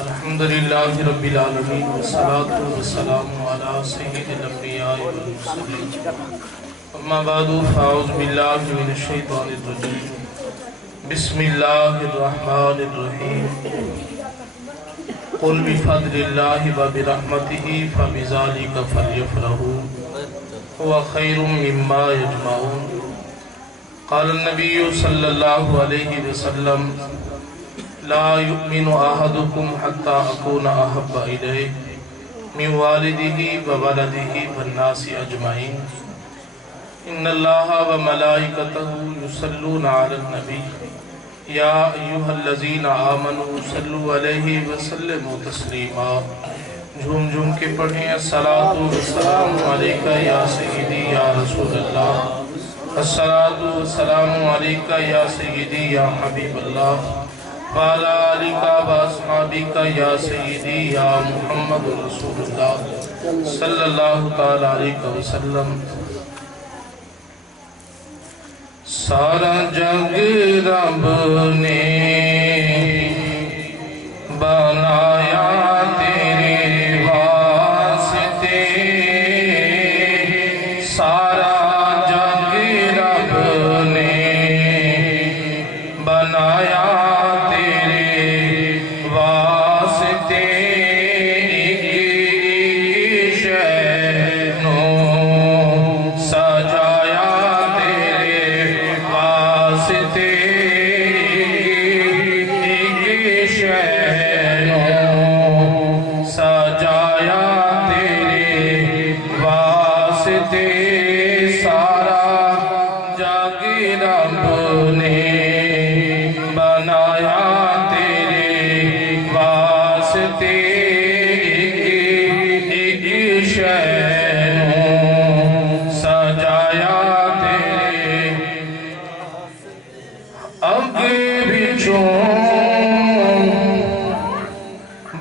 الحمد لله رب العالمين والصلاة والسلام على سيد الأنبياء والمرسلين أما بعد فأعوذ بالله من الشيطان الرجيم بسم الله الرحمن الرحيم قل بفضل الله وبرحمته فبذلك فليفرحوا هو خير مما يجمعون قال النبي صلى الله عليه وسلم لا يؤمن أحدكم حتى أكون أحب إليه من والده وولده والناس أجمعين إن الله وملائكته يصلون على النبي يا أيها الذين آمنوا صلوا عليه وسلموا تسليما جھوم جھوم کے پڑھیں الصلاة والسلام علیکہ یا سیدی یا رسول اللہ الصلاة والسلام علیکہ یا سیدی یا حبیب اللہ وعلى آلك وأصحابك يا سيدي يا محمد رسول الله صلى الله تعالى عليه وسلم سارا جگ رب نے بنایا تیرے واسطے سارا جگ رب نے بنایا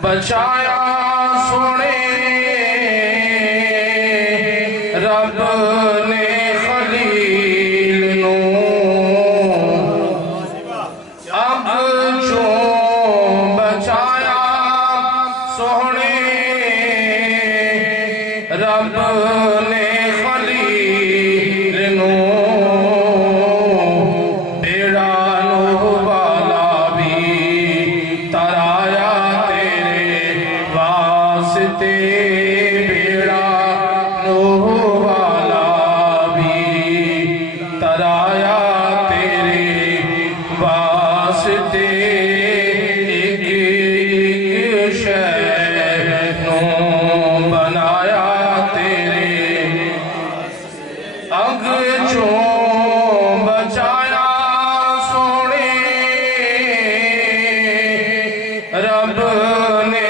بچایا سونے رب نے خلیل نو اب جو بچایا سونے رب نے خلیل نو بیڑا نو والا بھی ترایا بیڑا نوح والا بھی ترایا تیرے واسطے ایک شہر نو بنایا تیرے اگ چوں بچایا سونے رب نے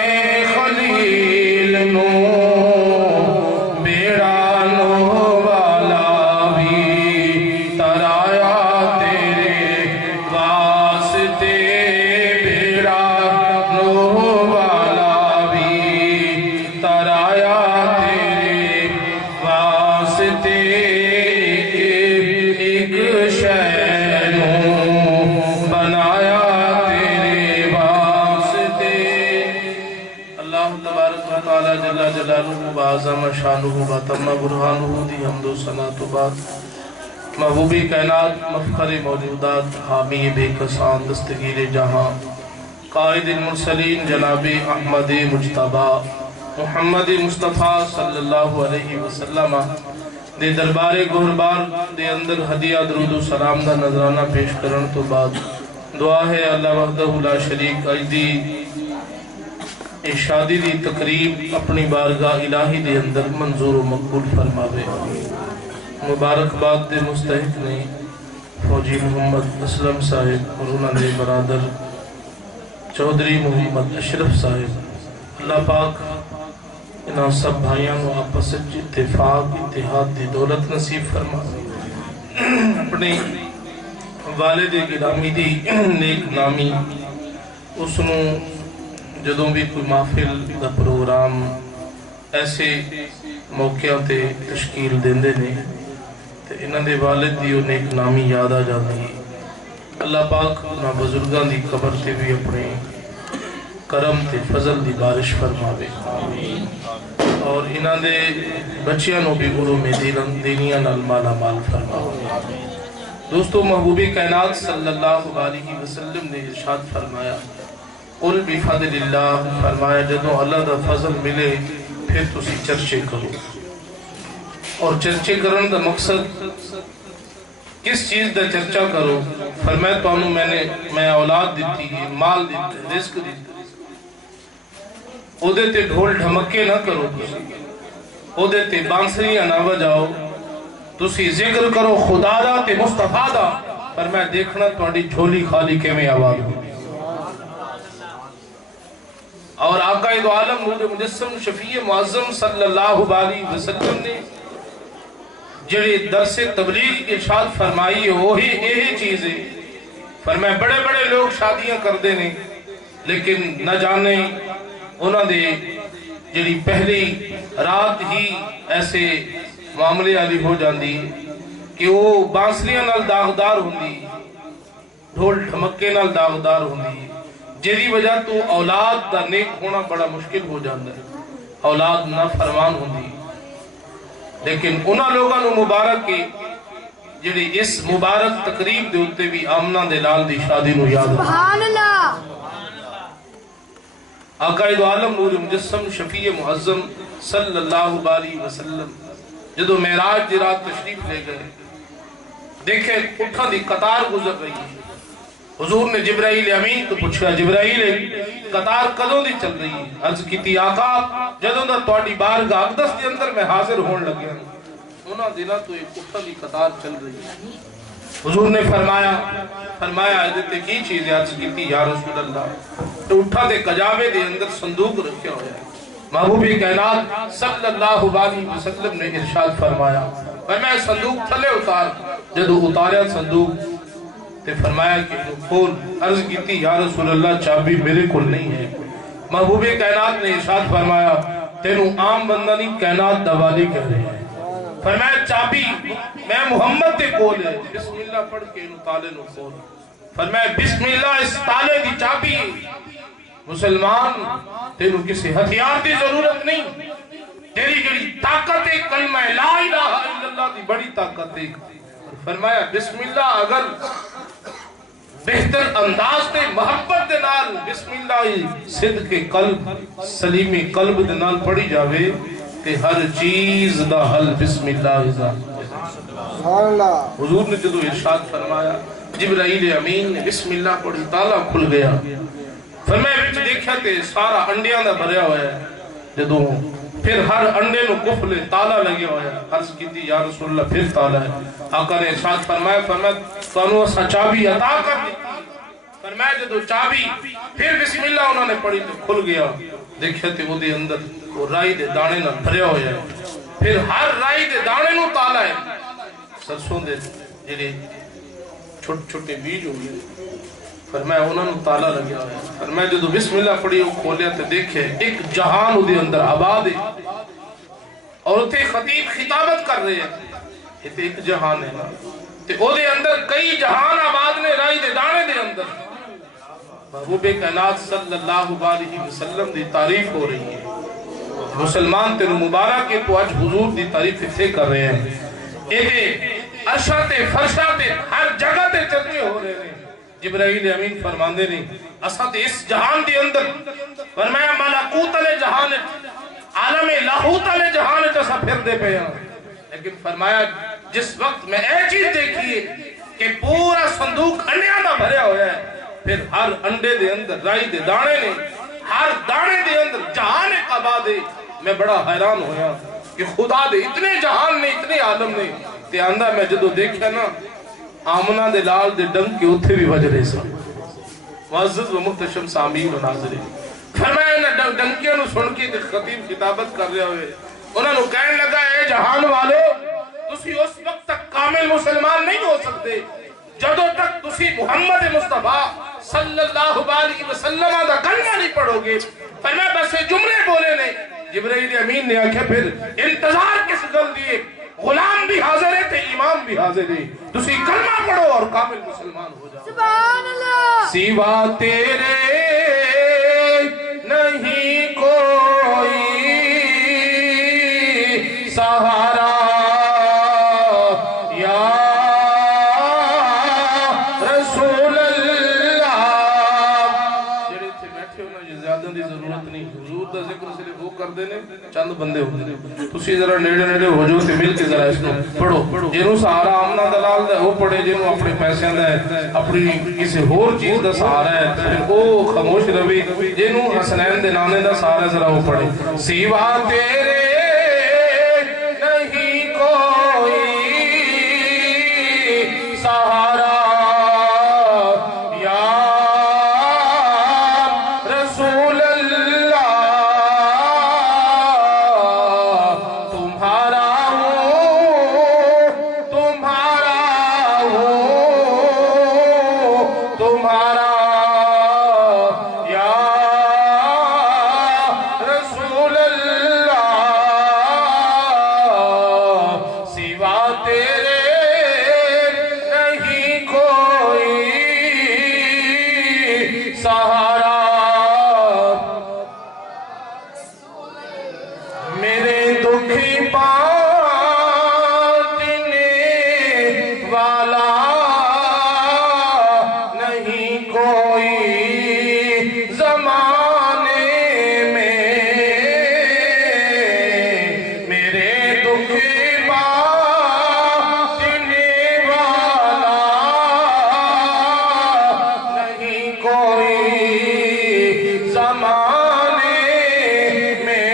بیڑا نوح والا بھی ترایا تیرے واسطے بیڑا نوح والا بھی ترایا تیرے واسطے ایک شہر بنایا تیرے واسطے اللہ تبارک و تعالی جل جلالہ وعظم شانہ وتم برہانہ دی حمد و ثنا تو بعد محبوبی کائنات مفخر موجودات حامی بے کسان دستگیر جہاں قائد المرسلین جناب احمد مجتبی محمد مصطفیٰ صلی اللہ علیہ وسلم دے دربار گہربار دے اندر ہدیہ درود و سلام دا نظرانہ پیش کرن تو بعد دعا ہے اللہ وحدہ لا شریک اجدی شادی دی تقریب اپنی بارگاہ الہی دے اندر منظور و مقبول فرماوے مبارک باد دے مستحق نے فوجی محمد اسلم صاحب اور انہوں نے برادر چودھری محمد اشرف صاحب اللہ پاک انہاں سب بھائیاں و آپس اتفاق اتحاد دی دولت نصیب فرماوے اپنی والد گرامی دی نیک نامی اسنو جدوں بھی کوئی محفل دا پروگرام ایسے موقعوں تے تشکیل دیندے نے تے انہاں دے والد دی نیک نامی یاد آ جاتی اللہ پاک نہ بزرگاں دی قبر تے بھی اپنے کرم تے فضل دی بارش فرماوے اور انہاں دے بچیاں نو بھی علوم دینیاں نال مالا مال فرماوے۔ دوستو، محبوب کائنات صلی اللہ علیہ وسلم نے ارشاد فرمایا، قل بفضل اللہ، فرمایا جدوں اللہ دا فضل ملے پھر تسی چرچے کرو۔ اور چرچے کرن دا مقصد کس چیز دا چرچا کرو؟ فرمایا تو میں اولاد دیتی ہے، مال دیتی ہے، رزق دیتی ہے، او دے تے ڈھول ڈھمکے نہ کرو، او دے تے بانسریاں نہ بجاؤ، تسی ذکر کرو خدا دا تے مصطفیٰ دا، فرمایا دیکھنا تہاڈی جھولی خالی کیویں آباد ہو۔ اور آقا دو عالم نور مجسم شفیع معظم صلی اللہ علیہ وسلم نے جڑی درس تبلیغ ارشاد فرمائی ہے وہی یہی چیز ہے۔ فرمایا بڑے بڑے لوگ شادیاں کردے نے لیکن نہ جانے انہاں دے جڑی پہلی رات ہی ایسے معاملے والی ہو جاندی کہ وہ بانسلیاں نال داغدار ہوندی، ڈھول ڈھمکے نال داغدار ہوندی، جیدی وجہ تو اولاد دا نیک ہونا بڑا مشکل ہو جاندہ ہے، اولاد نہ فرمان ہوندی۔ لیکن انہاں لوگاں نو مبارک کی جڑی اس مبارک تقریب دے ہوتے بھی آمنہ دے لال دی شادی نو یاد ہے۔ سبحان اللہ۔ آقا دو عالم نور مجسم شفیع معظم صلی اللہ علیہ وسلم جدو معراج دی رات تشریف لے گئے، دیکھیں اٹھا دی قطار گزر رہی ہے۔ حضور نے جبرائیل امین تو پوچھا، جبرائیل قطار کدوں دی چل رہی ہے؟ عرض کی تھی آقا جدوں دا تواڈی بارگاہ اقدس دے اندر میں حاضر ہون لگیا انہاں دنوں تو ایک اٹھا دی قطار چل رہی ہے۔ حضور نے فرمایا ادھتے کی چیز ہے؟ عرض کی تھی یا رسول اللہ تو اٹھا دے کجاوے دے اندر صندوق رکھیا ہویا ہے۔ محبوب کائنات صلی اللہ علیہ وسلم نے ارشاد فرمایا میں صندوق تھلے اتار، جدو اتاریا صندوق تے فرمایا کہ کھول، عرض کی تھی یا رسول اللہ چابی میرے کل نہیں ہے۔ محبوب کائنات نے ارشاد فرمایا تینوں عام بندہ نہیں کائنات دوالی کہہ رہے ہیں۔ فرمایا چابی میں محمد دے کول ہے، بسم اللہ پڑھ کے انہوں تالے نو کھول۔ فرمایا بسم اللہ اس تالے دی چابی، مسلمان تینوں کسی ہتھیار دی ضرورت نہیں، تیری جڑی طاقت ہے کلمہ لا الہ الا اللہ دی بڑی طاقت ہے۔ فرمایا بسم اللہ اگر بہتر انداز تے محبت دے نال بسم اللہ صدق قلب سلیم قلب دے نال پڑھی جاوے تے ہر چیز دا حل بسم اللہ۔ حضور نے جدو ارشاد فرمایا جبرائیل امین نے بسم اللہ پڑھی، تالا کھل گیا۔ فرمایا بچ دیکھا تے سارا انڈیاں دا بھریا ہوا ہے، جدو پھر ہر انڈے نو کفلے تالا لگیا ہوا ہے۔ عرض کی تھی یا رسول اللہ پھر تالا ہے۔ آقا نے ارشاد فرمایا تانوں اساں چابی عطا کر دی۔ فرمایا جدو چابی پھر بسم اللہ انہوں نے پڑھی تو کھل گیا، دیکھا تے وہ دے اندر وہ رائی دے دانے نہ بھریا ہوا ہے، پھر ہر رائی دے دانے نو تالا ہے۔ سرسوں دے جڑے چھوٹے چھوٹے بیج ہو گئے، فرمایا انہوں نے تالا لگیا ہوا ہے۔ فرمایا جدو بسم اللہ پڑھی وہ کھولیا تے دیکھے ایک جہان دے اندر آباد ہے، اور اتھے خطیب خطابت کر رہے ہیں، اتھے ایک جہان ہے نا تے او دے اندر کئی جہان آباد نے رائی دے دانے دے اندر۔ محبوب کائنات صلی اللہ علیہ وسلم دی تعریف ہو رہی ہے، مسلمان تیرے مبارک کے تو آج حضور دی تعریف اتھے کر رہے ہیں، ایدے عرشہ تے فرشہ تے ہر جگہ تے چلنے ہو رہے ہیں۔ جبرائیل امین فرماندے نہیں اساں تے اس جہان دی اندر فرمایا ملکوت علی جہان عالم لاہوت علی جہان اساں پھر دے پے ہیں، لیکن فرمایا جس وقت میں اے چیز دیکھیے کہ پورا صندوق انڈیاں دا بھریا ہویا ہے، پھر ہر انڈے دے اندر رائی دے دانے نے، ہر دانے دے اندر جہان ایک آباد ہے۔ میں بڑا حیران ہویا کہ خدا دے اتنے جہان نے اتنے عالم نے تے آندہ میں جدو دیکھا نا آمنہ دے لال دے ڈنگ کے اتھے بھی وجہ رہے سا معزز و محتشم سامین و ناظرین۔ فرمایا نا ڈنگیاں نو سن کے خطیب خطابت کر رہے ہوئے، انہوں نے کہنے لگا اے جہان والو تسی اس وقت تک کامل مسلمان نہیں ہو سکتے جدو تک تسی محمد مصطفیٰ صلی اللہ علیہ وسلم دا کلمہ نہیں پڑھو گے۔ فرمایا بس جملے بولے نہیں، جبرائیل امین نے آکھا پھر انتظار کس گل دیئے غلام بھی حاضر ہے تے امام بھی حاضر ہے، تسی کلمہ پڑھو اور کامل مسلمان ہو جاؤ۔ سبحان اللہ۔ سوا تیرے نہیں کوئی سہارا یا رسول اللہ۔ جڑے تھے بیٹھے ہونا یہ زیادہ دی ضرورت نہیں، حضور دا ذکر صرف وہ کر دینے چند بندے ہوتے ہیں، تسی ذرا نیڑے نیڑے ہو جو تے مل کے ذرا اس کو پڑھو۔ جنہوں سہارا آمنا دلال دا وہ پڑھے، جنہوں اپنے پیسے دا ہے، اپنی کسی اور چیز دا سہارا ہے پھر وہ خاموش روی، جنہوں حسنین دے نانے دا سہارا ذرا وہ پڑھے۔ سوا تیرے نہیں کوئی سہارا یا رسول اللہ، تمہارا ہوں تمہارا ہوں تمہارا یا رسول اللہ، سوا تیرے نہیں کوئی سہارا، میرے دکھی بانٹنے والا نہیں کوئی زمانے میں، میرے دکھی بانٹنے والا نہیں کوئی زمانے میں،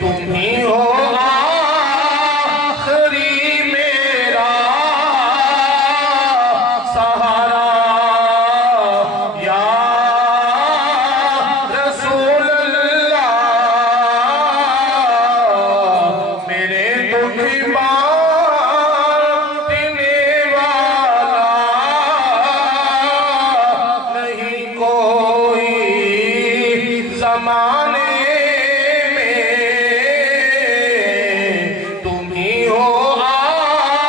تم ہی ہو آخری میرا سہارا یا رسول اللہ، میرے دکھ بانٹنے والا نہیں کوئی زمانے میں، تم ہی ہو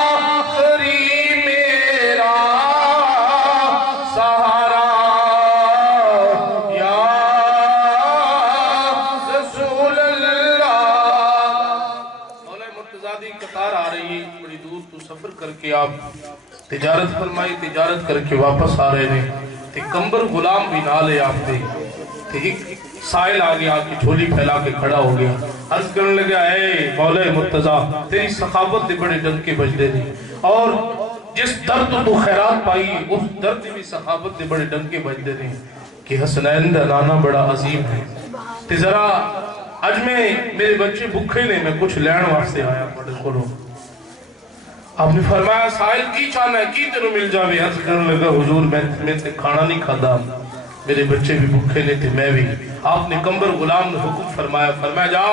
آخری میرا سہارا یا رسول اللہ۔ مولا مرتضیٰ دی قطار آ رہی ہے، بڑی دور تو سفر کر کے آپ تجارت فرمائی، تجارت کر کے واپس آ رہے ہیں، تے کمبر غلام بھی نہ لے آپ دے، تے ایک سائل آ گیا، آپ کی جھولی پھیلا کے کھڑا ہو گیا، عرض کرنے لگا اے مولا مرتضیٰ تیری سخاوت دے بڑے ڈنکے بجدے نہیں، اور جس درد تو خیرات پائی اس درد بھی سخاوت دے بڑے ڈنکے بجدے نہیں، کہ حسنین دا نانا بڑا عظیم ہے، تے ذرا اج میں میرے بچے بھکھے نے، میں کچھ لین واسطے آیا بڑے کھولو۔ آپ نے فرمایا سائل کی چاہنا ہے کی تینوں مل جاوے، عرض کرنے لگا حضور میں تے کھانا نہیں کھادا، میرے بچے بھی بھکھے نے تھے میں بھی۔ آپ نے کمبر غلام نے حکم فرمایا جا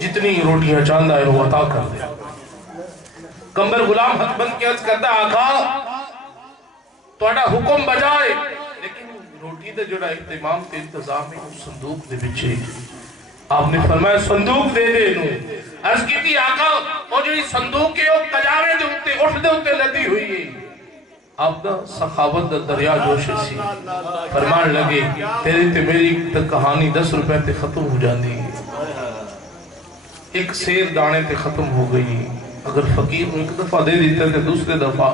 جتنی روٹیاں چاندہ ہے وہ عطا کر دے۔ کمبر غلام ہاتھ بند کے عرض کرتا آقا توڑا حکم بجائے، لیکن روٹی دے جڑا اہتمام تے انتظام ہے اس صندوق دے بچے۔ آپ نے فرمایا صندوق دے دے انہوں، عرض کی تھی آقا وہ جو صندوق کے کجاوے دے ہوتے اٹھ دے ہوتے لدی ہوئی ہے۔ آپ دا سخاوت دا دریا جوش سی فرمان لگے تیری تے میری کہانی 10 روپے تے ختم ہو جاندی، ایک سیر دانے تے ختم ہو گئی، اگر فقیر ایک دفعہ دے دیتا تے دوسرے دفعہ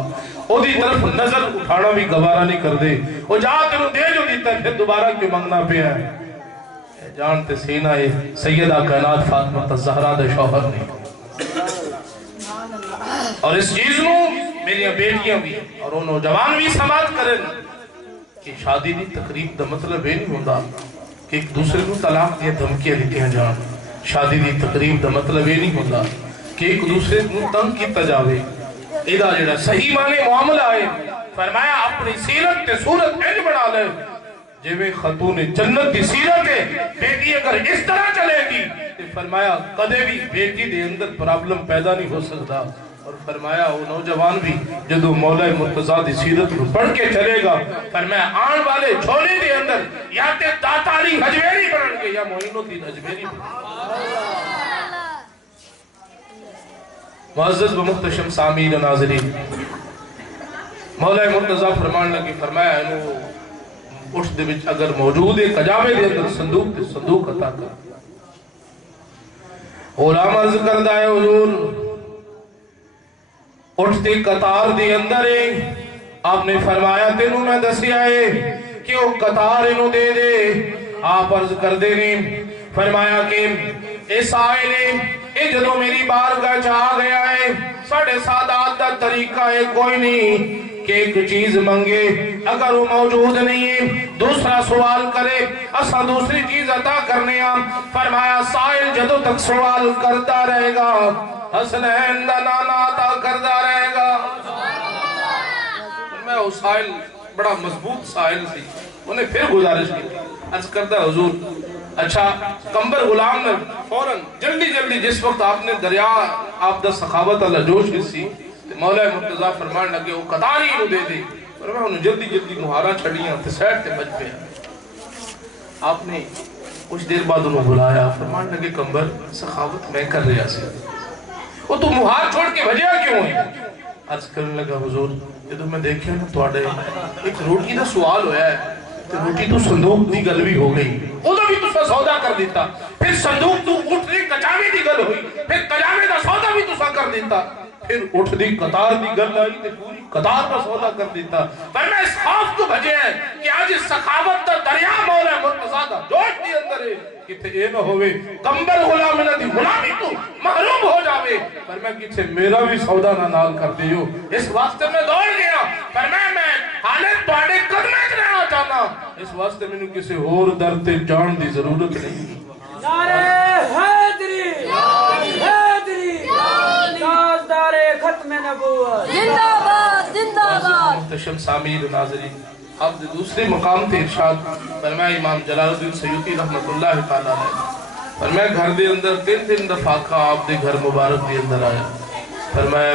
او دی طرف نظر اٹھانا بھی گوارا نہیں کر دے، وہ جا تیروں دے جو دیتا پھر دوبارہ کیوں منگنا پہ ہے۔ جانتے سینہ سیدہ کائنات فاطمہ الزہرا دے شوہر نہیں، اور اس چیز نو میری بیٹیاں بھی اور وہ نوجوان بھی سماعت کریں کہ شادی دی تقریب دا مطلب یہ نہیں ہوتا کہ ایک دوسرے کو طلاق دیا دھمکیاں دیتے ہیں جان، شادی دی تقریب دا مطلب یہ نہیں ہوتا کہ ایک دوسرے کو تنگ کیتا جاوے، ایدہ جڑا صحیح معنی معاملہ ہے۔ فرمایا اپنی سیرت تے صورت انج بنا لے جویں خاتون جنت دی سیرت ہے، بیٹی اگر اس طرح چلے گی تو فرمایا کدے بھی بیٹی دے اندر پرابلم پیدا نہیں ہو سکتا، اور فرمایا وہ نوجوان بھی جدو مولا مرتضیٰ دی سیرت کو پڑھ کے چلے گا، فرمایا آن والے جھولے دے اندر یا تے داتاری حجویری بنن گے یا معین الدین حجویری بنن گے۔ معزز و محتشم سامعین و ناظرین، مولا مرتضیٰ فرمان لگی فرمایا انہوں اٹھ دے وچ اگر موجود ہے قجامے دے اندر صندوق تے صندوق عطا کر۔ غلام عرض کردہ ہے حضور اٹھ دے قطار دے اندر ہے، آپ نے فرمایا تینوں میں دسیا ہے کہ وہ قطار انہوں دے دے۔ آپ عرض کر دے نے فرمایا کہ اے سائل اے جدو میری بارگاہ چاہ گیا ہے، ساڑھے سادات دا طریقہ ہے کوئی نہیں کہ ایک چیز منگے، اگر وہ موجود نہیں ہے دوسرا سوال کرے، اسا دوسری چیز عطا کرنے ہم۔ فرمایا سائل جدو تک سوال کرتا رہے گا حسنین دا نانا عطا کرتا رہے گا۔ میں وہ سائل بڑا مضبوط سائل تھی، انہیں پھر گزارش کی عرض کرتا حضور اچھا کمبر غلام نے فوراں جلدی جلدی جس وقت آپ نے دریا آپ دا سخاوت اللہ جوش اسی مولا مرتضیٰ فرمان لگے وہ قطار ہی دے دے، فرمایا انہوں جلدی جلدی مہارا چھڑیاں تے سیٹ تے بچ پہ۔ آپ نے کچھ دیر بعد انہوں بلایا، فرمان لگے کمبر سخاوت میں کر رہا سی، وہ تو مہار چھوڑ کے بھجیا کیوں ہے؟ عرض کرنے لگا حضور جدو میں دیکھیا نا توڑے ایک روٹی دا سوال ہویا ہے، روٹی تو صندوق دی گل بھی ہو گئی، ادھا بھی تو سودا کر دیتا، پھر صندوق تو اٹھ دی کچاوے دی گل ہوئی، پھر کچاوے دا سودا بھی تو کر دیتا، پھر اٹھ دی قطار دی گل آئی تے پوری قطار کا سودا کر دیتا۔ پر میں اس خوف کو بھجے ہیں کہ آج اس سخاوت دا دریا مولا مرتضیٰ دا جوش دی اندر ہے کہ اے نہ ہوئے کمبر غلام نہ دی غلامی تو محروم ہو جاوے، پر میں کچھے میرا بھی سودا نہ نال کر دیو۔ اس واسطے میں دوڑ گیا، پر میں حالت توڑے قدمیں رہنا چاہنا، اس واسطے میں نے کسی اور درتے جان دی ضرورت نہیں۔ نعرہ حیدری حیدری تاجدار ختم نبوت زندہ باد زندہ باد۔ محتشم سامعین و ناظرین، اب دوسرے مقام تے ارشاد فرمایا امام جلال الدین سیوطی رحمت اللہ تعالیٰ نے فرمایا گھر دے اندر تین دفعہ کا آپ دے گھر مبارک دے اندر آیا، فرمایا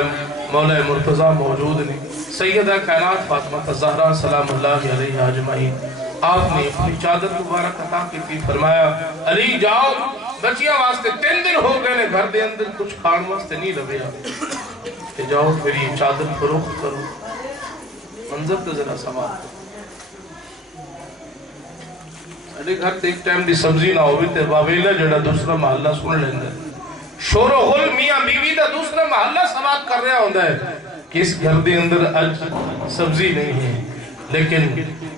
مولا مرتضیٰ موجود نہیں، سیدہ کائنات فاطمہ الزہرا سلام اللہ علیہ اجمعین، آپ نے اپنی چادر مبارک عطا کی تھی، فرمایا علی جاؤ بچیاں واسطے 3 دن ہو گئے نے گھر دے اندر کچھ کھان واسطے نہیں لگیا، کہ جاؤ پھر یہ چادر فروخت کرو، منظر تے ذرا سماعت کرو۔ اڈے گھر تے ایک ٹائم دی سبزی نہ ہوئی تے باویلا جڑا دوسرا محلہ سن لیندے، شور و غل میاں بیوی دا دوسرا محلہ سماعت کر رہا ہوندہ ہے کہ اس گھر دے اندر اج سبزی نہیں ہے، لیکن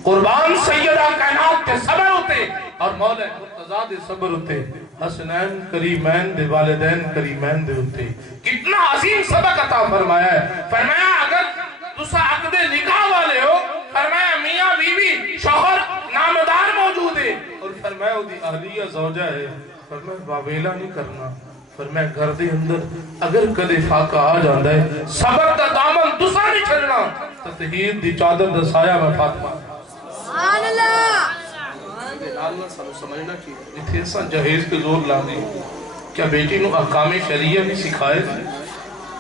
قربان سیدہ کائنات کے صبر ہوتے اور مولا مرتضیٰ دے صبر ہوتے، حسنین کریمین دے والدین کریمین دے ہوتے، کتنا عظیم سبق عطا فرمایا ہے۔ فرمایا اگر تسا عقد نکاح والے ہو، فرمایا میاں بیوی شوہر نامدار موجود ہے، اور فرمایا دی اہلیہ زوجہ ہے، فرمایا باویلا نہیں کرنا، فرمایا گھر دے اندر اگر کدے فاقہ آ جاندہ ہے صبر دا دامن تسا نہیں چھڑنا، تطہیر دی چادر دا سایہ میں فاطمہ سبحان اللہ اللہ سانو سمجھنا چاہیے اتھے ایسا جہیز کے زور لانے کیا بیٹی نو احکام شریعہ بھی سکھائے،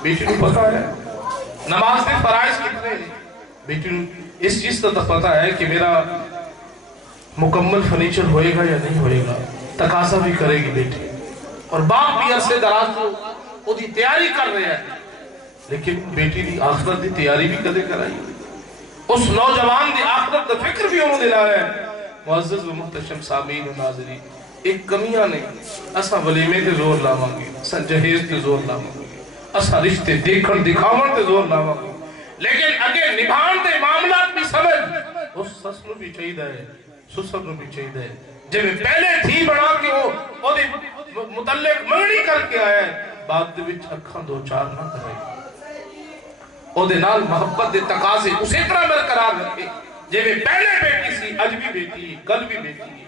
بیٹی نو پتا ہے نماز دے فرائض کتنے ہیں، بیٹی نو اس چیز کا پتا ہے کہ میرا مکمل فرنیچر ہوئے گا یا نہیں ہوئے گا، تقاضا بھی کرے گی بیٹی، اور باپ بھی عرصے دراز کو وہ دی تیاری کر رہے ہیں، لیکن بیٹی دی آخرت دی تیاری بھی کدے کرائی، اس نوجوان دی آخرت دا فکر بھی انہوں دلا ہے۔ معزز و محتشم سامعین و ناظرین، ایک کمیاں نہیں، اسا ولیمے تے زور لاوانگے، اسا جہیز تے زور لاوانگے، اسا رشتے دیکھن دکھاون تے زور لاوانگے، لیکن اگے نبھان تے معاملات بھی سمجھ اس سس نو بھی چاہیدہ ہے، سسر نو بھی چاہیدہ ہے، جب پہلے تھی بڑھا کے وہ متعلق منگنی کر کے آیا ہے، بعد دے وچ اکھاں دو چار نہ کرے، او دے نال محبت دے تقاضے اسی طرح برقرار رکھے، جب پہلے بیٹی سی اج بھی بیٹی کل بھی بیٹی،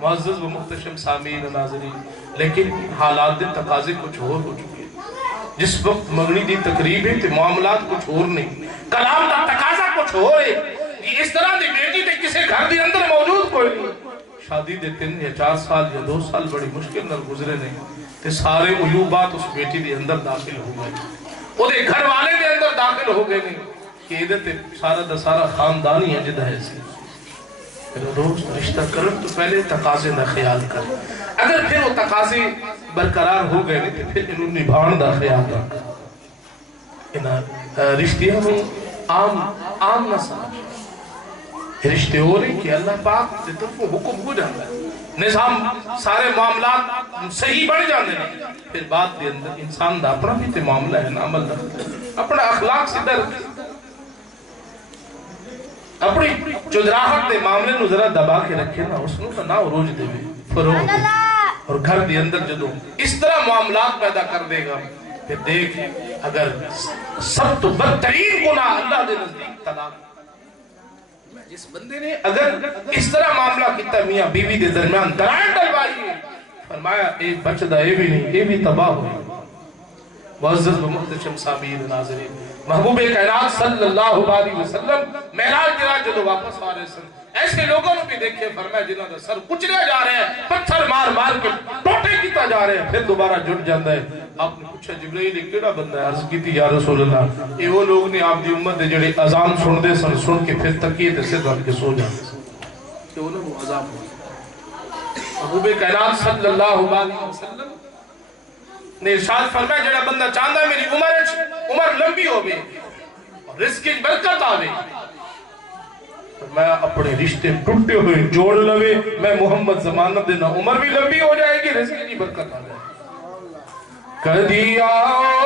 معزز و محتشم سامعین و ناظرین، لیکن حالات دے تقاضے کچھ اور ہو چکے، جس وقت منگنی دی تقریب ہے تے معاملات کچھ اور نہیں، کلام دا تقاضا کچھ اور ہے، یہ اس طرح دی بیٹی تے کسے گھر دی اندر موجود کوئی نہیں، شادی دے 3 یا 4 سال یا 2 سال بڑی مشکل نہ گزرے نہیں تے سارے عیوبات اس بیٹی دے اندر داخل ہو گئے، وہ دے گھر والے دے اندر داخل ہو گئے نہیں کہ ادھر تے سارا دا سارا خاندان ہی اجدہ ہے سی، پھر روز رشتہ کرن تو پہلے تقاضے نہ خیال کر، اگر پھر وہ تقاضے برقرار ہو گئے نہیں تو پھر انہوں نبھان دا خیال رکھ انہاں رشتیاں میں عام نہ سمجھ رشتے ہو رہے کہ اللہ پاک سے طرف حکم ہو جاتا ہے نظام سارے معاملات صحیح بڑھ جاتے ہیں پھر بات کے اندر انسان دا اپنا بھی تے معاملہ ہے نا عمل دا اپنا اخلاق سے در اپنی چدراہٹ دے معاملے نو ذرا دبا کے رکھے نا اس نو نہ عروج دے فروغ اور گھر دے اندر جدو اس طرح معاملات پیدا کر دے گا پھر دیکھ اگر سب تو بدترین گناہ اللہ دے نزدیک طلاق جس بندے نے اگر اس طرح معاملہ کیتا میاں بیوی دے درمیان درائیں ڈلوائی ہے فرمایا اے بچدہ اے بھی نہیں اے بھی تباہ ہوئی معزز و محتشم سامعین ناظرین محبوب کائنات صلی اللہ علیہ وسلم معراج کی رات جدو واپس آ رہے سن ایسے لوگوں نے بھی دیکھے فرمایا جنہوں نے سر کچلے جا رہے ہیں پتھر مار مار کے ٹوٹے کیتا جا رہے ہیں پھر دوبارہ جڑ جاتا ہے آپ نے پوچھا جبرائیل ایک کیڑا بندہ ہے عرض کی تھی یا رسول اللہ یہ وہ لوگ نے آپ دی امت دے جڑے اذان سن دے سن کے پھر تکیے تے سر رکھ کے سو جاتے سن کہ انہوں وہ عذاب ہوا محبوب کائنات صلی اللہ علیہ وسلم نے ارشاد فرمایا جڑا بندہ چاہتا ہے میری عمر لمبی ہوگی اور رزق کی برکت آوے میں اپنے رشتے ٹوٹے ہوئے جوڑ لوے میں محمد ضمانت دینا عمر بھی لمبی ہو جائے گی رزق کی برکت آ جائے کدی آؤ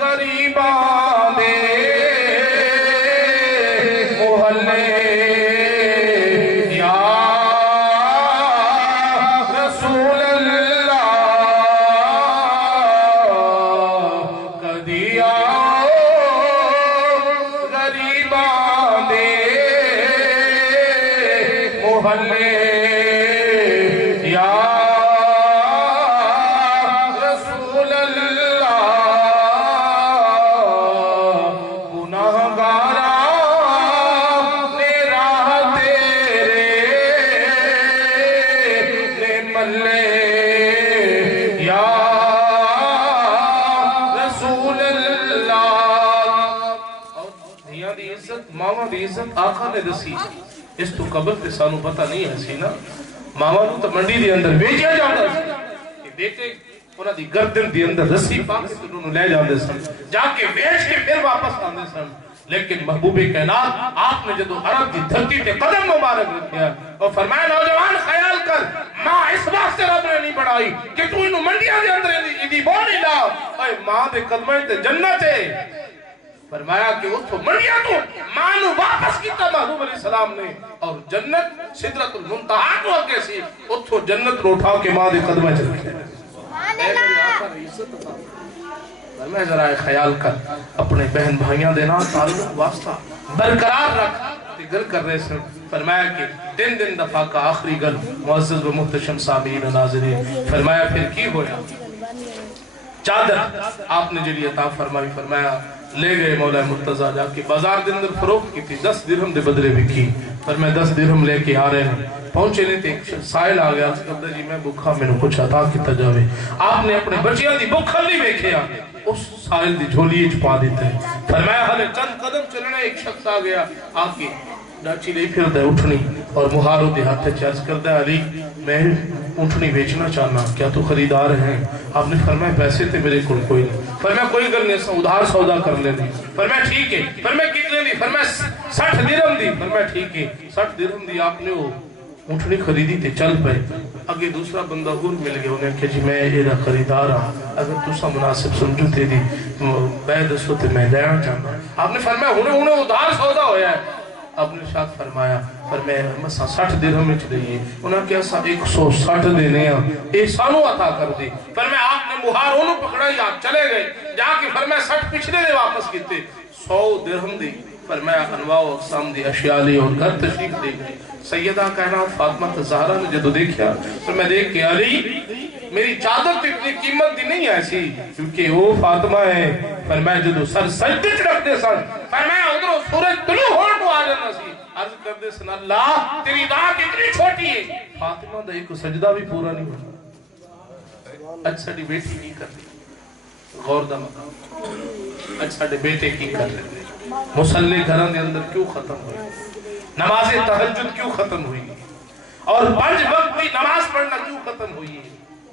غریباں دے محلے یا رسول اللہ کدی آؤ غریباں دے محلے یا آقا نے دسی اس تو قبل تے سانو پتہ نہیں ہے سی نا ماما نو تو منڈی دے اندر بیچیا جاتا سی کہ بیٹے انہاں دی گردن دے اندر رسی پا کے انہوں لے جاندے سن جا کے بیچ کے پھر واپس آندے سن لیکن محبوب کائنات آپ نے جدو عرب کی دھرتی تے قدم مبارک رکھیا اور فرمایا نوجوان خیال کر ماں اس واسطے رب نے نہیں بڑھائی کہ تو انہوں منڈیاں دے اندر ایدی بو نہیں لا اے ماں دے قدمیں تے جنت ہے فرمایا کہ اتھو منڈیا تو مانو واپس کیتا محبوب علیہ السلام نے اور جنت صدرت المنتہا کو اگے سی اتھو جنت رو اٹھا کے ماں دے قدمیں چلکے فرمایا ذرا خیال کر اپنے بہن بھائیاں دینا تعلق واسطہ برقرار رکھ گل کر رہے سن فرمایا کہ دن دفعہ کا آخری گل معزز و محتشم سامعین ناظرین فرمایا پھر کی ہویا چادر آپ نے جلی عطا فرمائی فرمایا لے گئے مولا مرتضیٰ جا کے بازار دن اندر فروخت کی تھی 10 درہم دے بدلے بھی کی پر میں 10 درہم لے کے آ رہے ہیں پہنچے نہیں تھے ایک سائل آ گیا کہتا جی میں بکھا میں نے کچھ عطا کیتا جاوے آپ نے اپنے بچیاں دی بکھل نہیں بیکھیا اس سائل دی جھولی پا دیتے ہیں فرمایا ہلے چند قدم چلنے ایک شخص آ گیا آپ کی ڈاچی لے پھر دے اٹھنی اور مہارو دے ہاتھ چرچ کر دے علی میں اٹھنی بیچنا چاہنا کیا تو خریدار ہیں آپ نے فرمایا پیسے تھے میرے کل کوئی نہیں فرمایا کوئی گل نہیں ادھار سودا کر لینے فرمایا ٹھیک ہے فرمایا کتنے دی فرمایا 60 درہم دی فرمایا ٹھیک ہے 60 درہم دی آپ نے وہ اٹھنی خریدی تھی چل پہ اگے دوسرا بندہ اور مل گیا انہیں کہ جی میں یہ خریدار ہاں اگر تسا مناسب سمجھو تے دی بے دسو تے میں لینا چاہنا آپ نے فرمایا انہیں ادھار سودا ہویا ہے آپ نے شاید فرمایا پر میں مسا 60 درہم اچھ دئیے انہاں کیا سا 160 دینے ہیں احسانو عطا کر دی فرمایا آپ نے مہار انہوں پکڑا یا چلے گئے جا کے فرمایا 60 پچھلے دے واپس کیتے 100 درہم دی فرمایا انواع و اقسام دی اشیالی اور گھر تشریف دے گئے سیدہ کائنات فاطمہ زہرا نے جدو دیکھیا تو میں دیکھ کے علی میری چادر تو اتنی قیمت دی نہیں ایسی کیونکہ وہ فاطمہ ہے فرمایا جدو سر سجدے چڑک دے سن فرمایا ادھر سورج طلوع ہونے کو آ جانا سی عرض کر دے سن اللہ تیری دعا کتنی چھوٹی ہے فاطمہ دا ایک سجدہ بھی پورا نہیں ہوتا اچھا دی بیٹی کی کر دی غور دا مقام اچھا دی بیٹے کی کر دی مسلح گھران دے اندر کیوں ختم ہوئی نماز تہجد کیوں ختم ہوئی اور 5 وقت بھی نماز پڑھنا کیوں ختم ہوئی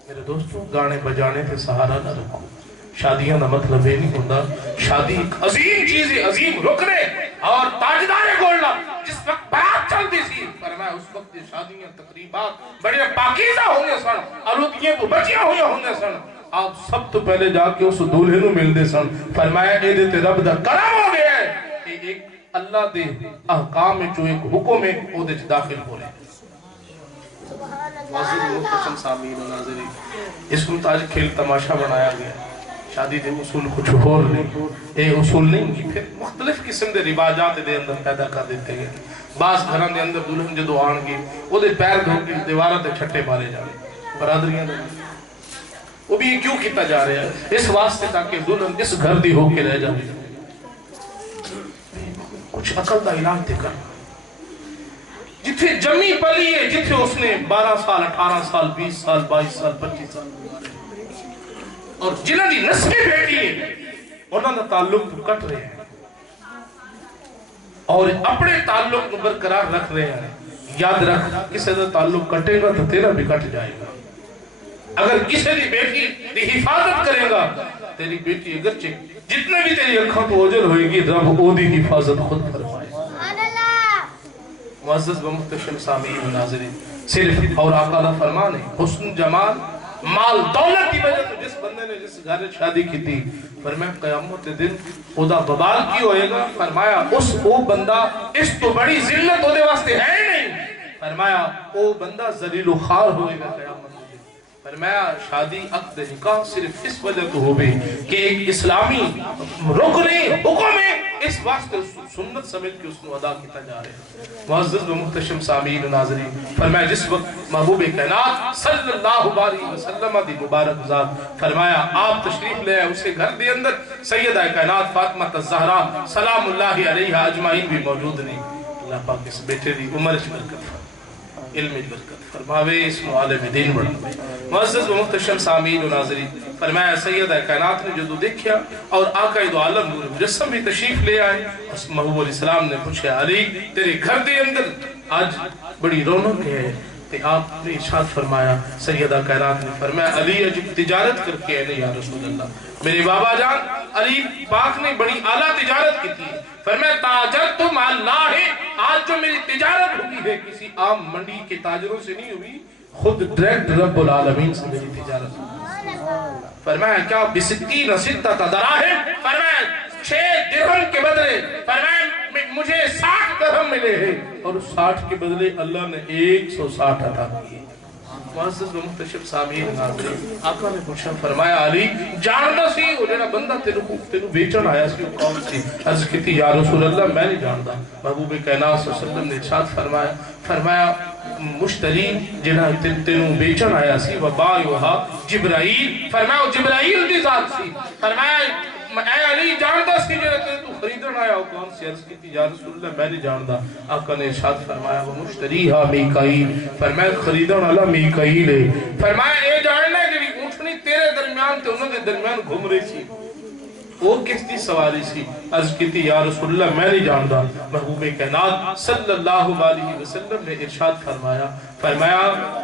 میرے دوستوں گانے بجانے تے سہارا نہ رکھو. شادیاں دا مطلب یہ نہیں ہوتا. شادی ایک عظیم چیز ہے, عظیم رکنے اور تاجدار گولڈا. جس وقت بات چلتی سی فرمایا اس وقت یہ شادیاں تقریبات بڑے پاکیزہ ہونے سن, آلودگیاں تو بچیاں ہوئے ہونے سن. آپ سب تو پہلے جا کے اس دولہے نو ملدے سن. فرمایا اے دے تے رب دا کرم ہو گیا ہے کہ ایک اللہ دے احکام میں جو ایک حکم ہے وہ دے داخل ہو رہے. واضح محتشم سامعین و ناظرین, اس کو تاج کھیل تماشا بنایا گیا. شادی دے اصول کچھ اور نہیں, اے اصول نہیں کی پھر مختلف قسم دے رواجات دے اندر پیدا کر دیتے گئے. بعض گھران دے اندر دلہن جدو آن گی وہ دے پیر دھو کے دیوارہ تے چھٹے مارے جانے. برادریاں دے وہ بھی کیوں کیتا جا رہا ہے؟ اس واسطے تاکہ دلہن اس گھر دی ہو کے رہ جائے. کچھ عقل دا علاج دے کر جتھے جمی پلی ہے, جتھے اس نے 12 سال 18 سال 20 سال 22 سال 25 سال اور جنہاں دی نسلی بیٹی ہے انہاں دا تعلق کٹ رہے ہیں اور اپنے تعلق برقرار رکھ رہے ہیں. یاد رکھ کسی دا تعلق کٹے گا تو تیرا بھی کٹ جائے گا. اگر کسی دی بیٹی دی حفاظت کرے گا, تیری بیٹی اگرچہ جتنے بھی تیری اکھاں تو اوجل ہوئے گی, رب او دی حفاظت خود فرمائے. معزز و محتشم سامعین و ناظرین, صرف اور آقا دا فرمان ہے حسن جمال مال دولت کی وجہ سے جس بندے نے جس گھر شادی کی تھی فرمایا قیامت دن خدا ببال کی ہوئے گا. فرمایا اس او بندہ اس تو بڑی ذلت دے واسطے ہے نہیں. فرمایا او بندہ ذلیل و خوار ہوئے گا قیامت دن. فرمایا شادی عقد نکاح صرف اس وجہ تو ہوئے کہ ایک اسلامی رکن حکم ہے, اس واسطے سنت سمجھ کے اس کو ادا کیتا جا رہے ہیں. معزز و محتشم سامعین و ناظرین, فرمایا جس وقت محبوب کائنات صلی اللہ علیہ وسلم دی مبارک ذات فرمایا آپ تشریف لے آئے اسے گھر دے اندر, سیدہ کائنات فاطمہ الزہرا سلام اللہ علیہ اجمعین بھی موجود نہیں. اللہ پاک اس بیٹے دی عمر چ برکت علم برکت فرماوے, اس معالم دین بڑھاوے. معزز و محتشم سامعین و ناظرین, فرمایا سیدہ کائنات نے جدو دیکھیا اور آقا دو عالم نور مجسم بھی تشریف لے آئے. محبوب علیہ السلام نے پوچھا علی تیرے گھر دے اندر آج بڑی رونق ہے. کہ آپ نے ارشاد فرمایا, سیدہ کائنات نے فرمایا علی عجب تجارت کر کے نہیں یا رسول اللہ. میرے بابا جان علی پاک نے بڑی اعلیٰ تجارت کی تھی. فرمایا تاجرت مع اللہ ہے, آج جو میری تجارت ہوئی ہے کسی عام منڈی کے تاجروں سے نہیں ہوئی, خود ڈائریکٹ رب العالمین سے میری تجارت ہوئی. فرمایا کیا بستین ستۃ دراہم, فرمایا 6 درہم کے بدلے فرمایا مجھے 60 درہم ملے ہیں اور 60 کے بدلے اللہ نے 160 عطا کیے. معزز و محتشم سامعین ناظرین, آقا نے پوچھا فرمایا علی جاندا سی وہ جڑا بندہ تینوں بیچن آیا سی وہ کون سی؟ عرض کیتی یا رسول اللہ میں نہیں جاندا. محبوب کائنات صلی اللہ علیہ وسلم نے ارشاد فرمایا مشتری جنہاں تینوں بیچن آیا سی وبائعھا جبرائیل, فرمایا جبرائیل دی ذات سی. فرمایا اے علی جاندا سی جڑا تو خریدن آیا وہ کون سی؟ عرض کیتی یا رسول اللہ میں نہیں جاندا. آقا نے ارشاد فرمایا وہ مشتریھا میکائیل, فرمایا خریدن والا میکائیل ہے. فرمایا اے جاننا جڑی اونٹنی تیرے درمیان تے انہاں دے درمیان گھوم رہی سی وہ کس دی سواری سی؟ عرض کیتی یا رسول اللہ میں نہیں جاندا. محبوب کائنات صلی اللہ علیہ وسلم نے ارشاد فرمایا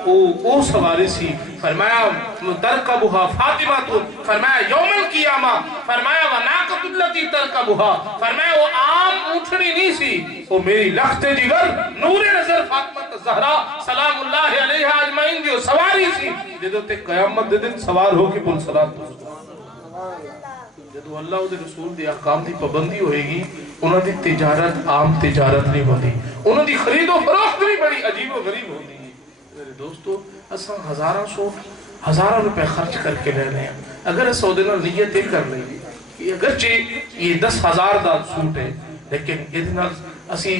او سواری سی. فرمایا ترکبھا فاطمہ, فرمایا یوم القیامہ, فرمایا وناقۃ التی ترکبھا, فرمایا وہ عام اونٹنی نہیں سی, وہ میری لخت جگر نور نظر فاطمہ الزہرا سلام اللہ علیہ اجمعین دی سواری سی جدوں تے قیامت دے دن سوار ہو کے بول صلاۃ جدو اللہ و رسول دی احکام دی پابندی ہوئے گی. انہوں دی تجارت عام تجارت نہیں ہوتی, انہوں دی خرید و فروخت بھی بڑی عجیب و غریب ہوتی ہے. میرے دوستو اساں ہزارہ روپے خرچ کر کے رہ رہے ہیں. اگر اس سودے نال نیت یہ کر لیں کہ اگرچہ یہ 10,000 دا سوٹ ہے لیکن یہ نال اسی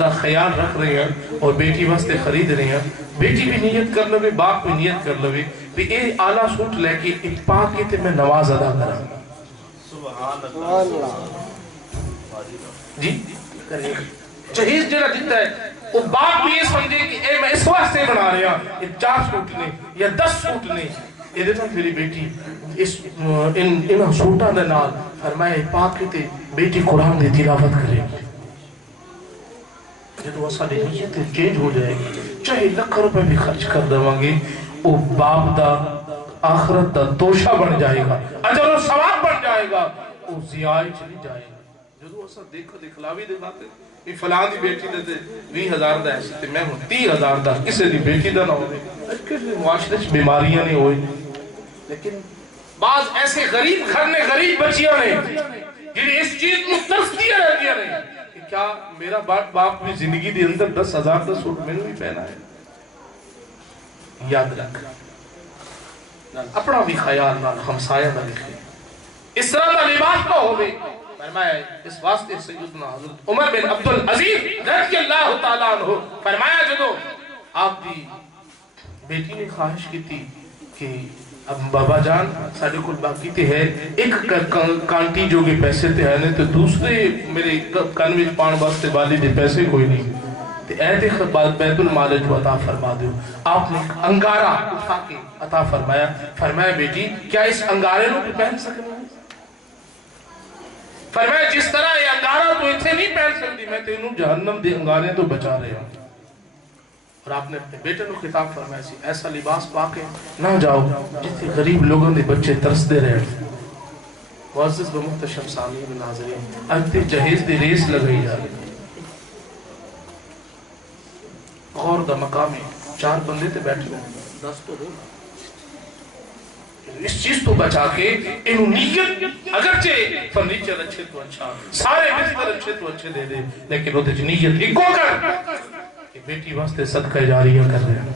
دا خیال رکھ رہے ہیں اور بیٹی واسطے خرید رہے ہیں, بیٹی بھی نیت کر لوے باپ بھی نیت کر لوے بھی اے اعلیٰ سوٹ لے کے پا کے تے میں نماز ادا کراں گا. جی جہیز جڑا دیتا ہے وہ باپ بھی یہ سمجھے کہ اے میں اس واسطے بنا رہا یہ 4 سوٹ نہیں یا 10 سوٹ نہیں. یہ دیتا میری بیٹی ان سوٹاں دے نال فرمایا پاک کے تے بیٹی قرآن دی تلاوت کرے گی. جدو ساری نیت چینج ہو جائے گی, چاہے 1,00,000 روپے بھی خرچ کر دوں گے وہ باپ دا آخرت دا توشہ بن جائے گا، اجر و ثواب بن جائے گا، وہ ضیاء چلی جائے گا۔ جدو اسا دیکھو دکھلاوی دے باتیں یہ فلاں دی بیٹی دے 20,000 دا ایسے میں ہوں 30,000 دا کسے دی بیٹی دا نہ ہوئے، کسی معاشرے سے بیماریاں نہیں ہوئی، لیکن بعض ایسے غریب گھر نے غریب بچیاں نے جنہیں اس چیز میں ترس دیا رہ دیا نہیں کہ کیا میرا باپ بھی زندگی دی اندر 10,000 دا سوٹ میں نے بھی پہنا ہے۔ یاد رکھ اپنا بھی خیال نہ ہمسایہ نہ لکھے، اس طرح دا لباس نہ ہوئے۔ فرمایا اس واسطے سیدنا حضرت عمر بن عبدالعزیز رضی اللہ تعالیٰ عنہ فرمایا جدو آپ دی بیٹی نے خواہش کی تھی کہ اب بابا جان ساڑھے کل باقی تے ہے ایک کانٹی جو کہ پیسے تے ہے نہیں تو دوسرے میرے کنویج پان واسطے والی دے پیسے کوئی نہیں تے اے دیکھ بیت المال جو عطا فرما دو۔ آپ نے انگارہ اٹھا کے عطا فرمایا بیٹی کیا اس انگارے نو پہن سکتے؟ فرمایا جس طرح یہ انگارہ تو اتھے نہیں پہن سکتی میں تینوں جہنم دے انگارے تو بچا رہے ہوں۔ اور آپ نے اپنے بیٹے نو خطاب فرمایا سی ایسا لباس پا کے نہ جاؤ جتنے غریب لوگوں نے بچے ترس دے رہے ہیں۔ معزز و محتشم سامعین ناظرین اب تے جہیز دی ریس لگئی جا رہی غور دا مقام ہے 4 بندے تے بیٹھے ہیں 10 تو دو اس چیز تو بچا کے انہوں نیت اگرچہ فرنیچر اچھے تو اچھا سارے بستر اچھے تو اچھے دے دے لیکن وہ تجھ نیت ایک کو کر کہ بیٹی واسطے صدقہ جاریہ کر رہے ہیں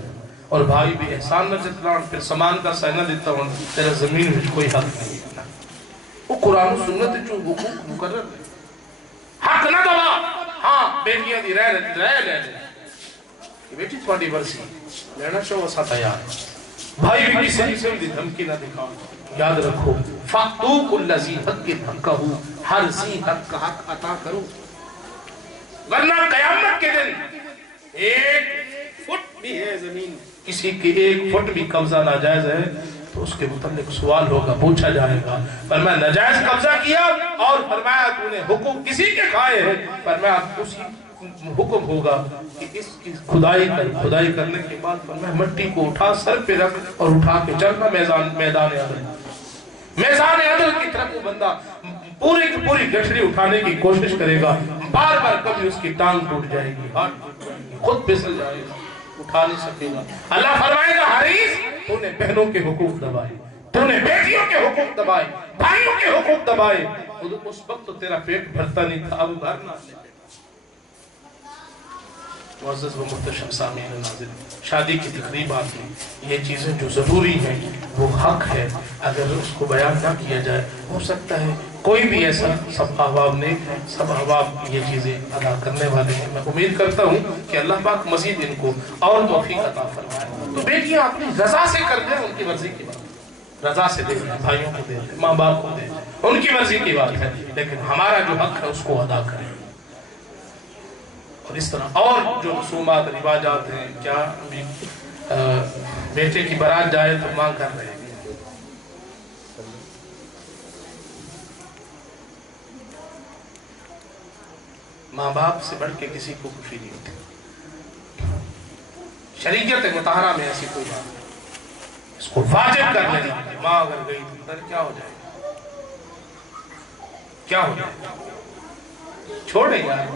اور بھائی بھی احسان نہ جتلان پھر سامان کا سینہ دیتا ہوں تیرا زمین میں کوئی حق نہیں ہے وہ قرآن و سنت جو حقوق مقرر ہے حق نہ دوا ہاں بیٹیاں دی رہ لے بیٹی تھوڑی برسی لینا چاہو اسا تیار بھائی بھی کسی قسم دی دھمکی نہ دکھاؤ یاد رکھو فَقْتُو كُلَّ ذِي حَقٍ حَقَّهُ ہر ذی حق کا حق عطا کرو ورنہ قیامت کے دن 1 فٹ بھی ہے زمین کسی کے 1 فٹ بھی قبضہ ناجائز ہے تو اس کے متعلق سوال ہوگا پوچھا جائے گا فرمایا ناجائز قبضہ کیا اور فرمایا تو نے حقوق کسی کے کھائے ہیں فرمایا اسی حکم ہوگا کہ اس کی کھدائی کرنے کے بعد فرمایا مٹی کو اٹھا سر پہ رکھ اور اٹھا کے چلنا میدان عدل کی طرف وہ بندہ پوری کی پوری گٹھری اٹھانے کی کوشش کرے گا بار بار کبھی اس کی ٹانگ ٹوٹ جائے گی خود پھسل جائے گا اٹھا نہیں سکے گا اللہ فرمائے گا حریص تو نے بہنوں کے حقوق دبائے تو نے بیٹیوں کے حقوق دبائے بھائیوں کے حقوق دبائے اس وقت تو تیرا پیٹ بھرتا نہیں تھا اب بھرنا اپنے پیٹ معزز و محتشم سامعین ناظرین شادی کی تقریبات میں یہ چیزیں جو ضروری ہیں وہ حق ہے اگر اس کو بیان نہ کیا جائے ہو سکتا ہے کوئی بھی ایسا سب احباب نیک ہیں سب احباب یہ چیزیں ادا کرنے والے ہیں میں امید کرتا ہوں کہ اللہ پاک مزید ان کو اور توفیق عطا فرمائے تو بیٹیاں اپنی رضا سے کر دیں ان کی مرضی کی بات رضا سے دے دیں بھائیوں کو دے دیں ماں باپ کو دے دیں ان کی مرضی کی بات ہے لیکن ہمارا جو حق ہے اس کو ادا کریں اور اس طرح اور جو رسومات رواجات ہیں کیا بیٹے کی برات جائے تو ماں کر رہے ہیں ماں باپ سے بڑھ کے کسی کو خوشی نہیں ہوتی شریعت مطہرہ میں ایسی کوئی بات نہیں اس کو واجب کر لینا ماں اگر گئی تو پتہ کیا ہو جائے گا کیا ہو جائے گا چھوڑے یار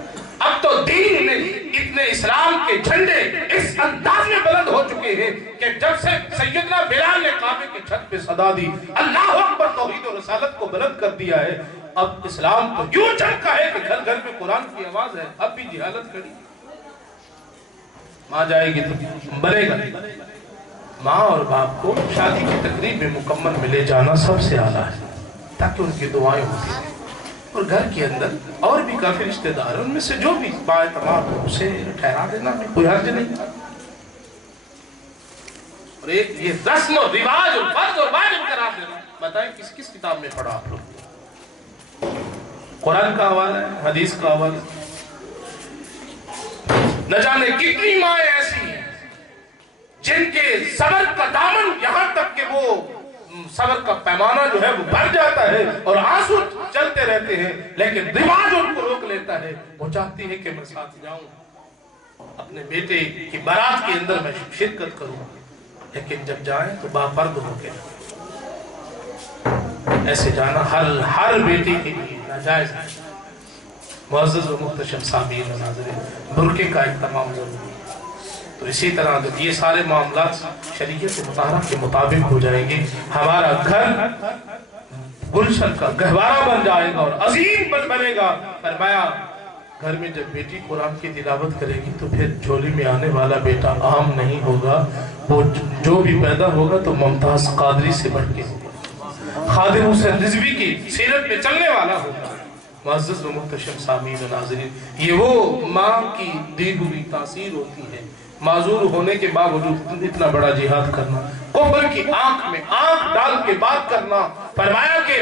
اب تو دین میں اتنے اسلام کے جھنڈے اس انداز میں بلند ہو چکے ہیں کہ جب سے سیدنا بلال نے کعبے کی چھت پہ صدا دی اللہ اکبر توحید و رسالت کو بلند کر دیا ہے اب اسلام تو یوں چمکا ہے کہ گھر گھر میں قرآن کی آواز ہے اب بھی جہالت کھڑی ماں جائے گی تو بنے گا ماں اور باپ کو شادی کی تقریب میں مکمل ملے جانا سب سے اعلیٰ ہے تاکہ ان کی دعائیں ہوتی ہیں اور گھر کے اندر اور بھی کافی رشتہ دار ہیں ان میں سے جو بھی باعتماد ہو اسے ٹھہرا دینا میں کوئی حرج نہیں اور ایک یہ رسم و رواج اور فرض اور واجب قرار دینا بتائیں کس کس کتاب میں پڑھا آپ لوگ قرآن کا حوالہ ہے حدیث کا حوالہ نہ جانے کتنی مائیں ایسی ہیں جن کے صبر کا دامن یہاں تک کہ وہ صبر کا پیمانہ جو ہے وہ بھر جاتا ہے اور آنسو چلتے رہتے ہیں لیکن رواج ان کو روک لیتا ہے وہ چاہتی ہے کہ میں ساتھ جاؤں اپنے بیٹے کی بارات کے اندر میں شرکت کروں لیکن جب جائیں تو باپرد ہو کے ایسے جانا ہر بیٹی کے لیے ناجائز ہے۔ معزز و محتشم سامعین و ناظرین، برقعے کا اہتمام ضروری ہے۔ تو اسی طرح جب یہ سارے معاملات شریعت مطہرہ کے مطابق ہو جائیں گے، ہمارا گھر گلشن کا گہوارہ بن جائے گا اور عظیم بنے گا۔ فرمایا گھر میں جب بیٹی قرآن کی تلاوت کرے گی تو پھر جھولی میں آنے والا بیٹا عام نہیں ہوگا، وہ جو بھی پیدا ہوگا تو ممتاز قادری سے بڑھ کے ہوگا، خادم حسین رضوی کی سیرت میں چلنے والا ہوگا۔ معزز و محتشم سامعین و ناظرین، یہ وہ ماں کی دی ہوئی تاثیر ہوتی ہے۔ معذور ہونے کے باوجود اتنا بڑا جہاد کرنا، کفر کی آنکھ میں آنکھ ڈال کے بات کرنا۔ فرمایا کہ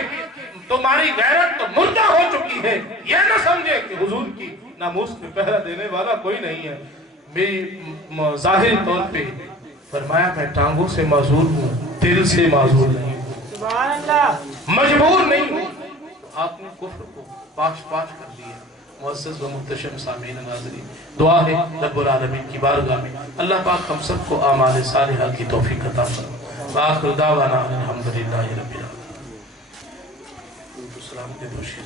تمہاری غیرت تو مردہ ہو چکی ہے، یہ نہ سمجھے کہ حضور کی ناموس میں پہرا دینے والا کوئی نہیں ہے۔ میری ظاہر طور پہ فرمایا میں ٹانگوں سے معذور ہوں، دل سے معذور نہیں ہوں، سبحان اللہ، مجبور نہیں ہوں۔ آپ نے کفر کو پاش کر دیا۔ معزز و محتشم سامعین ناظرین، دعا ہے رب العالمین کی بارگاہ میں اللہ پاک ہم سب کو اعمال صالحہ کی توفیق عطا فرمائے۔ وآخر دعوانا الحمدللہ رب العالمین۔ السلام کے دوشی